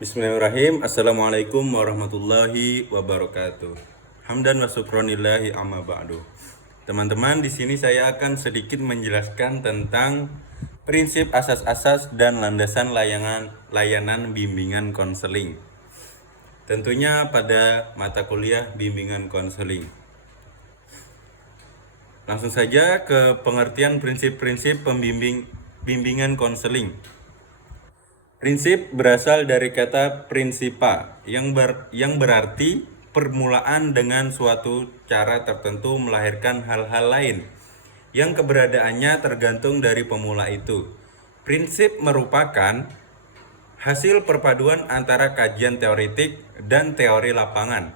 Bismillahirrahmanirrahim. Assalamualaikum warahmatullahi wabarakatuh. Hamdan wa syukronillahi amma ba'du. Teman-teman, di sini saya akan sedikit menjelaskan tentang prinsip asas-asas dan landasan layanan bimbingan konseling. Tentunya pada mata kuliah bimbingan konseling. Langsung saja ke pengertian prinsip-prinsip bimbingan konseling. Prinsip berasal dari kata prinsipa yang berarti permulaan dengan suatu cara tertentu melahirkan hal-hal lain yang keberadaannya tergantung dari pemula itu. Prinsip merupakan hasil perpaduan antara kajian teoretik dan teori lapangan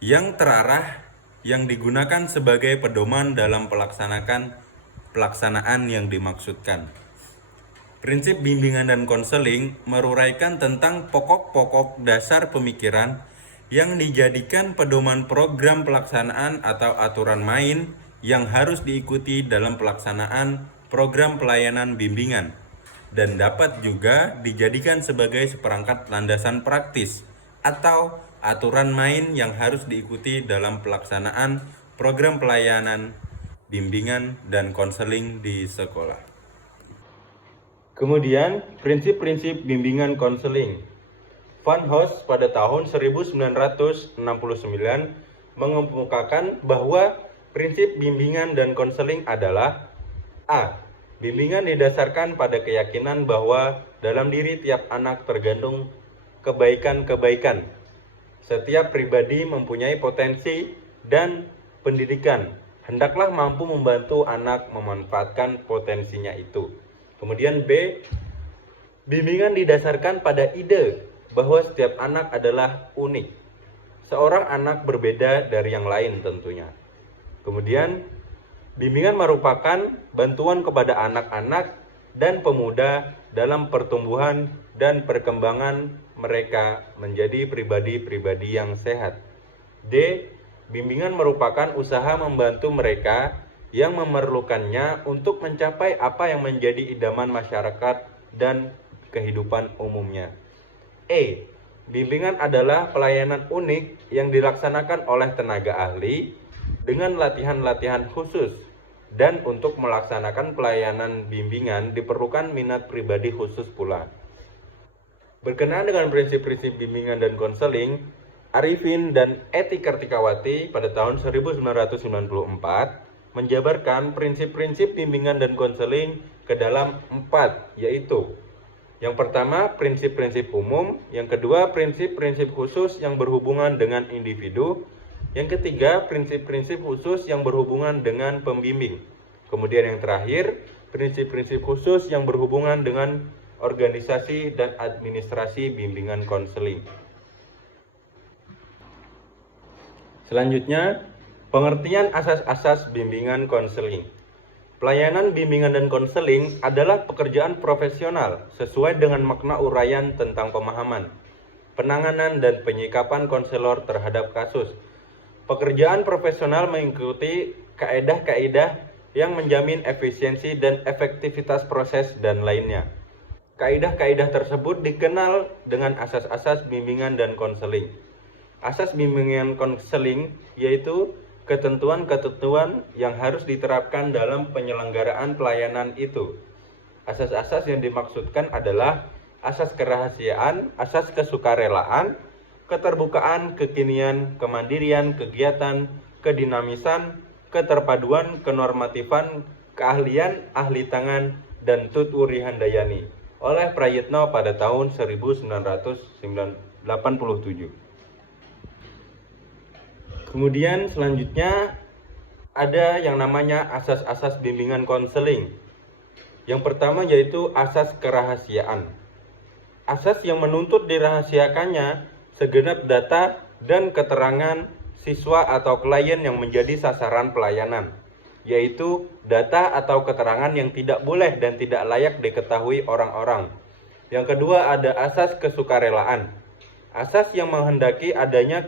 yang terarah yang digunakan sebagai pedoman dalam pelaksanaan yang dimaksudkan. Prinsip bimbingan dan konseling meruraikan tentang pokok-pokok dasar pemikiran yang dijadikan pedoman program pelaksanaan atau aturan main yang harus diikuti dalam pelaksanaan program pelayanan bimbingan dan dapat juga dijadikan sebagai seperangkat landasan praktis atau aturan main yang harus diikuti dalam pelaksanaan program pelayanan bimbingan dan konseling di sekolah. Kemudian, prinsip-prinsip bimbingan konseling. Van Hoos pada tahun 1969 mengemukakan bahwa prinsip bimbingan dan konseling adalah A. Bimbingan didasarkan pada keyakinan bahwa dalam diri tiap anak tergantung kebaikan-kebaikan. Setiap pribadi mempunyai potensi dan pendidikan. Hendaklah mampu membantu anak memanfaatkan potensinya itu. Kemudian B, bimbingan didasarkan pada ide bahwa setiap anak adalah unik. Seorang anak berbeda dari yang lain tentunya. Kemudian, bimbingan merupakan bantuan kepada anak-anak dan pemuda dalam pertumbuhan dan perkembangan mereka menjadi pribadi-pribadi yang sehat. D, bimbingan merupakan usaha membantu mereka yang memerlukannya untuk mencapai apa yang menjadi idaman masyarakat dan kehidupan umumnya. E. Bimbingan adalah pelayanan unik yang dilaksanakan oleh tenaga ahli dengan latihan-latihan khusus, dan untuk melaksanakan pelayanan bimbingan diperlukan minat pribadi khusus pula. Berkenaan dengan prinsip-prinsip bimbingan dan konseling, Arifin dan Eti Kartikawati pada tahun 1994 menjabarkan prinsip-prinsip bimbingan dan konseling ke dalam 4, yaitu yang pertama prinsip-prinsip umum, yang kedua prinsip-prinsip khusus yang berhubungan dengan individu, yang ketiga prinsip-prinsip khusus yang berhubungan dengan pembimbing, kemudian yang terakhir prinsip-prinsip khusus yang berhubungan dengan organisasi dan administrasi bimbingan konseling. Selanjutnya, pengertian asas-asas bimbingan konseling. Pelayanan bimbingan dan konseling adalah pekerjaan profesional sesuai dengan makna uraian tentang pemahaman, penanganan dan penyikapan konselor terhadap kasus. Pekerjaan profesional mengikuti kaedah-kaedah yang menjamin efisiensi dan efektivitas proses dan lainnya. Kaedah-kaedah tersebut dikenal dengan asas-asas bimbingan dan konseling. Asas bimbingan konseling yaitu ketentuan-ketentuan yang harus diterapkan dalam penyelenggaraan pelayanan itu. Asas-asas yang dimaksudkan adalah asas kerahasiaan, asas kesukarelaan, keterbukaan, kekinian, kemandirian, kegiatan, kedinamisan, keterpaduan, kenormatifan, keahlian, ahli tangan, dan tuturi handayani oleh Prayitno pada tahun 1987. Kemudian selanjutnya ada yang namanya asas-asas bimbingan konseling. Yang pertama yaitu asas kerahasiaan. Asas yang menuntut dirahasiakannya segenap data dan keterangan siswa atau klien yang menjadi sasaran pelayanan, yaitu data atau keterangan yang tidak boleh dan tidak layak diketahui orang-orang. Yang kedua ada asas kesukarelaan. Asas yang menghendaki adanya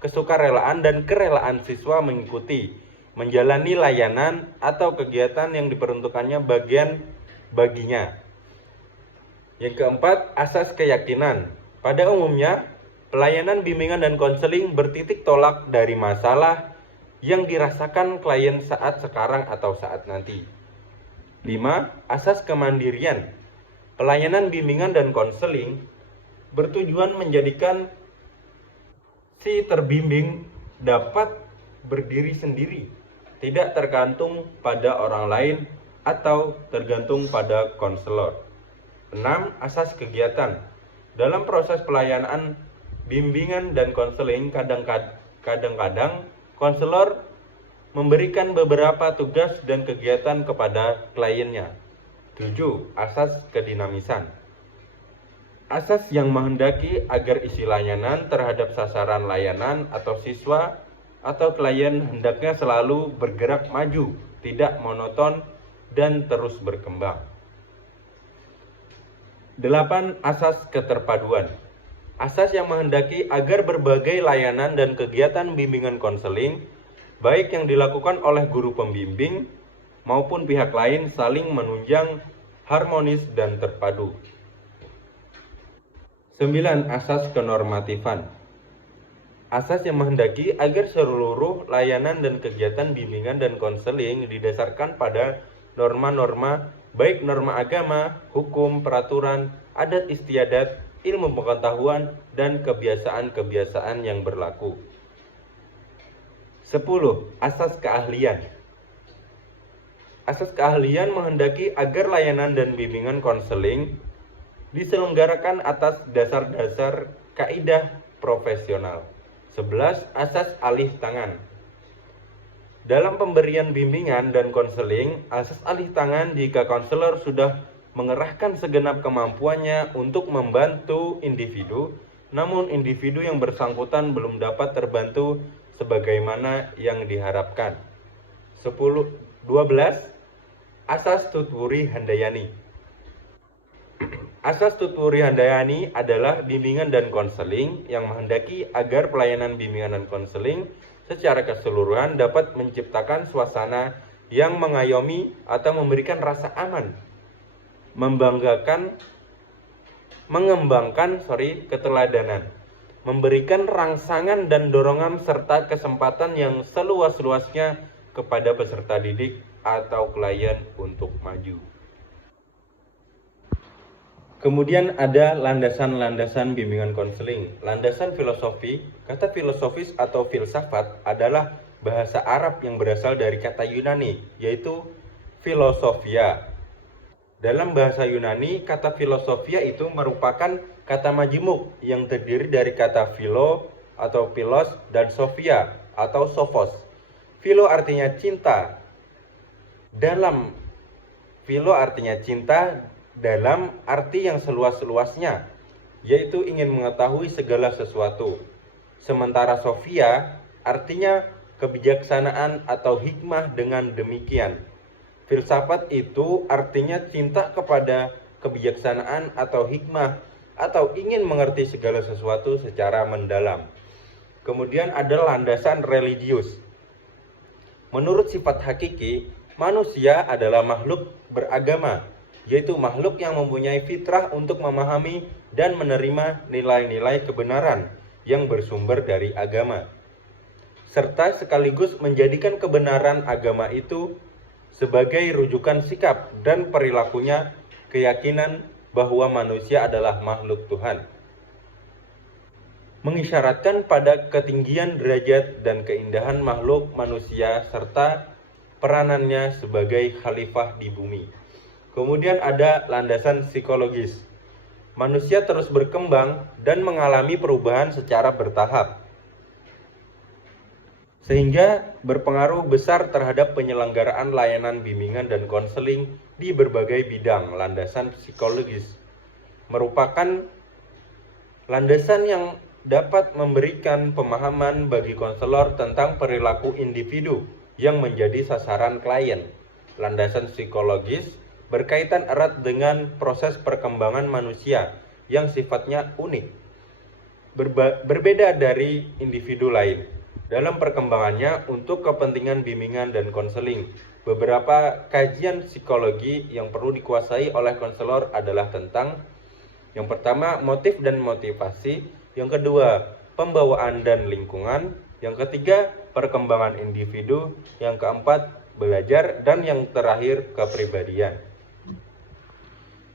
kesukarelaan dan kerelaan siswa mengikuti, menjalani layanan atau kegiatan yang diperuntukannya bagian baginya. Yang keempat, asas keyakinan. Pada umumnya, pelayanan bimbingan dan konseling bertitik tolak dari masalah yang dirasakan klien saat sekarang atau saat nanti. 5. Asas kemandirian. Pelayanan bimbingan dan konseling bertujuan menjadikan si terbimbing dapat berdiri sendiri, tidak tergantung pada orang lain atau tergantung pada konselor. 6. Asas kegiatan. Dalam proses pelayanan bimbingan dan konseling, kadang-kadang konselor memberikan beberapa tugas dan kegiatan kepada kliennya. 7. Asas kedinamisan. Asas yang menghendaki agar isi layanan terhadap sasaran layanan atau siswa atau klien hendaknya selalu bergerak maju, tidak monoton dan terus berkembang. 8. Asas keterpaduan. Asas yang menghendaki agar berbagai layanan dan kegiatan bimbingan konseling, baik yang dilakukan oleh guru pembimbing maupun pihak lain, saling menunjang, harmonis, dan terpadu. 9. Asas kenormatifan. Asas yang menghendaki agar seluruh layanan dan kegiatan bimbingan dan konseling didasarkan pada norma-norma, baik norma agama, hukum, peraturan, adat istiadat, ilmu pengetahuan, dan kebiasaan-kebiasaan yang berlaku. 10. Asas keahlian. Asas keahlian menghendaki agar layanan dan bimbingan konseling diselenggarakan atas dasar-dasar kaidah profesional. 11. Asas alih tangan. Dalam pemberian bimbingan dan konseling, asas alih tangan jika konselor sudah mengerahkan segenap kemampuannya untuk membantu individu, namun individu yang bersangkutan belum dapat terbantu sebagaimana yang diharapkan. 12. Asas Tutwuri Handayani. Asas Tutwuri Handayani adalah bimbingan dan konseling yang menghendaki agar pelayanan bimbingan dan konseling secara keseluruhan dapat menciptakan suasana yang mengayomi atau memberikan rasa aman, mengembangkan keteladanan, memberikan rangsangan dan dorongan serta kesempatan yang seluas-luasnya kepada peserta didik atau klien untuk maju. Kemudian ada landasan-landasan bimbingan konseling. Landasan filosofi. Kata filosofis atau filsafat adalah bahasa Arab yang berasal dari kata Yunani, yaitu filosofia. Dalam bahasa Yunani, kata filosofia itu merupakan kata majemuk yang terdiri dari kata philo atau philos dan sophia atau sophos. Philo artinya cinta. Philo artinya cinta dalam arti yang seluas-luasnya, yaitu ingin mengetahui segala sesuatu. Sementara sophia artinya kebijaksanaan atau hikmah. Dengan demikian, filsafat itu artinya cinta kepada kebijaksanaan atau hikmah, atau ingin mengerti segala sesuatu secara mendalam. Kemudian ada landasan religius. Menurut sifat hakiki, manusia adalah makhluk beragama, yaitu makhluk yang mempunyai fitrah untuk memahami dan menerima nilai-nilai kebenaran yang bersumber dari agama, serta sekaligus menjadikan kebenaran agama itu sebagai rujukan sikap dan perilakunya, keyakinan bahwa manusia adalah makhluk Tuhan, mengisyaratkan pada ketinggian derajat dan keindahan makhluk manusia serta peranannya sebagai khalifah di bumi. Kemudian ada landasan psikologis. Manusia terus berkembang dan mengalami perubahan secara bertahap, sehingga berpengaruh besar terhadap penyelenggaraan layanan bimbingan dan konseling di berbagai bidang. Landasan psikologis merupakan landasan yang dapat memberikan pemahaman bagi konselor tentang perilaku individu yang menjadi sasaran klien. Landasan psikologis berkaitan erat dengan proses perkembangan manusia yang sifatnya unik, berbeda dari individu lain dalam perkembangannya untuk kepentingan bimbingan dan konseling. Beberapa kajian psikologi yang perlu dikuasai oleh konselor adalah tentang Yang pertama, motif dan motivasi. Yang kedua, pembawaan dan lingkungan. Yang ketiga, perkembangan individu. Yang keempat, belajar. Dan yang terakhir, kepribadian.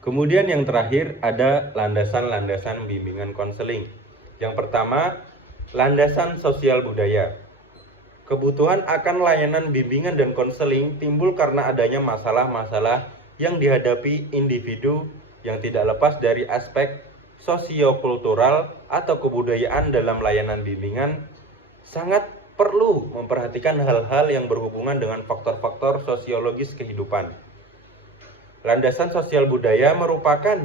Kemudian yang terakhir ada landasan-landasan bimbingan konseling. Yang pertama, landasan sosial budaya. Kebutuhan akan layanan bimbingan dan konseling timbul karena adanya masalah-masalah yang dihadapi individu yang tidak lepas dari aspek sosiokultural atau kebudayaan. Dalam layanan bimbingan sangat perlu memperhatikan hal-hal yang berhubungan dengan faktor-faktor sosiologis kehidupan. Landasan sosial budaya merupakan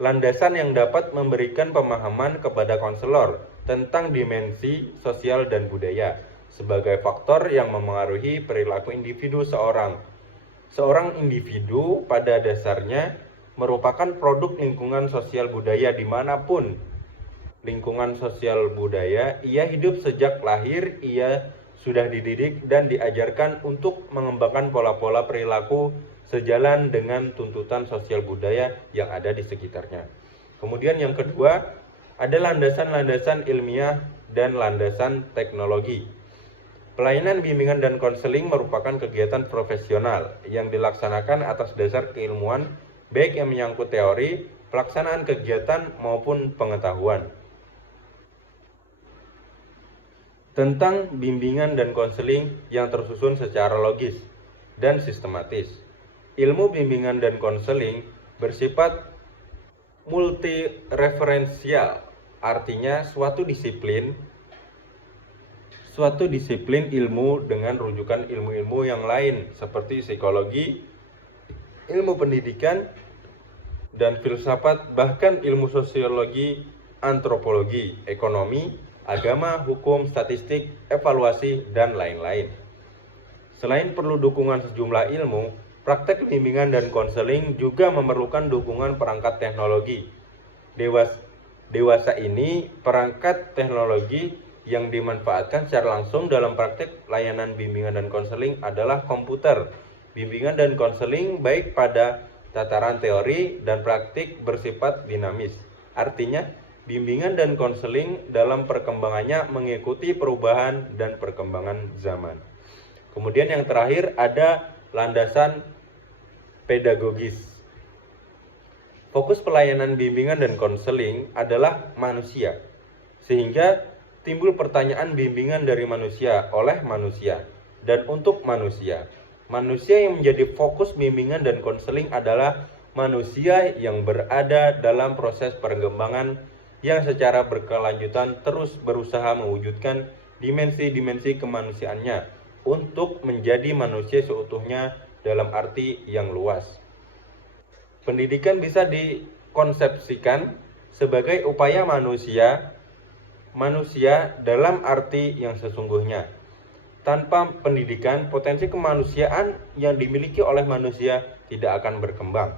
landasan yang dapat memberikan pemahaman kepada konselor tentang dimensi sosial dan budaya sebagai faktor yang memengaruhi perilaku individu seorang. Seorang individu pada dasarnya merupakan produk lingkungan sosial budaya dimanapun. Lingkungan sosial budaya, ia hidup sejak lahir, ia sudah dididik dan diajarkan untuk mengembangkan pola-pola perilaku sejalan dengan tuntutan sosial budaya yang ada di sekitarnya. Kemudian yang kedua, ada landasan-landasan ilmiah dan landasan teknologi. Pelayanan bimbingan dan konseling merupakan kegiatan profesional yang dilaksanakan atas dasar keilmuan, baik yang menyangkut teori, pelaksanaan kegiatan maupun pengetahuan. Tentang bimbingan dan konseling yang tersusun secara logis dan sistematis. Ilmu bimbingan dan konseling bersifat multireferensial, artinya suatu disiplin ilmu dengan rujukan ilmu-ilmu yang lain seperti psikologi, ilmu pendidikan, dan filsafat, bahkan ilmu sosiologi, antropologi, ekonomi, agama, hukum, statistik, evaluasi, dan lain-lain. Selain perlu dukungan sejumlah ilmu, praktek bimbingan dan konseling juga memerlukan dukungan perangkat teknologi. Dewasa ini perangkat teknologi yang dimanfaatkan secara langsung dalam praktek layanan bimbingan dan konseling adalah komputer. Bimbingan dan konseling baik pada tataran teori dan praktik bersifat dinamis. Artinya, bimbingan dan konseling dalam perkembangannya mengikuti perubahan dan perkembangan zaman. Kemudian yang terakhir ada landasan pedagogis. Fokus pelayanan bimbingan dan konseling adalah manusia, sehingga timbul pertanyaan bimbingan dari manusia oleh manusia dan untuk manusia. Manusia yang menjadi fokus bimbingan dan konseling adalah manusia yang berada dalam proses perkembangan yang secara berkelanjutan terus berusaha mewujudkan dimensi-dimensi kemanusiaannya untuk menjadi manusia seutuhnya dalam arti yang luas. Pendidikan bisa dikonsepsikan sebagai upaya manusia dalam arti yang sesungguhnya. Tanpa pendidikan, potensi kemanusiaan yang dimiliki oleh manusia tidak akan berkembang.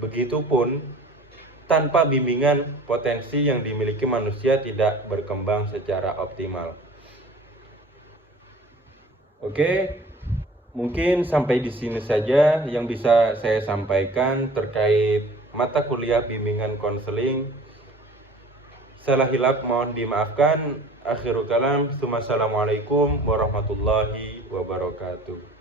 Begitupun, tanpa bimbingan, potensi yang dimiliki manusia tidak berkembang secara optimal. Oke, mungkin sampai di sini saja yang bisa saya sampaikan terkait mata kuliah bimbingan konseling. Salah hilap mohon dimaafkan. Akhirul kalam. Assalamualaikum warahmatullahi wabarakatuh.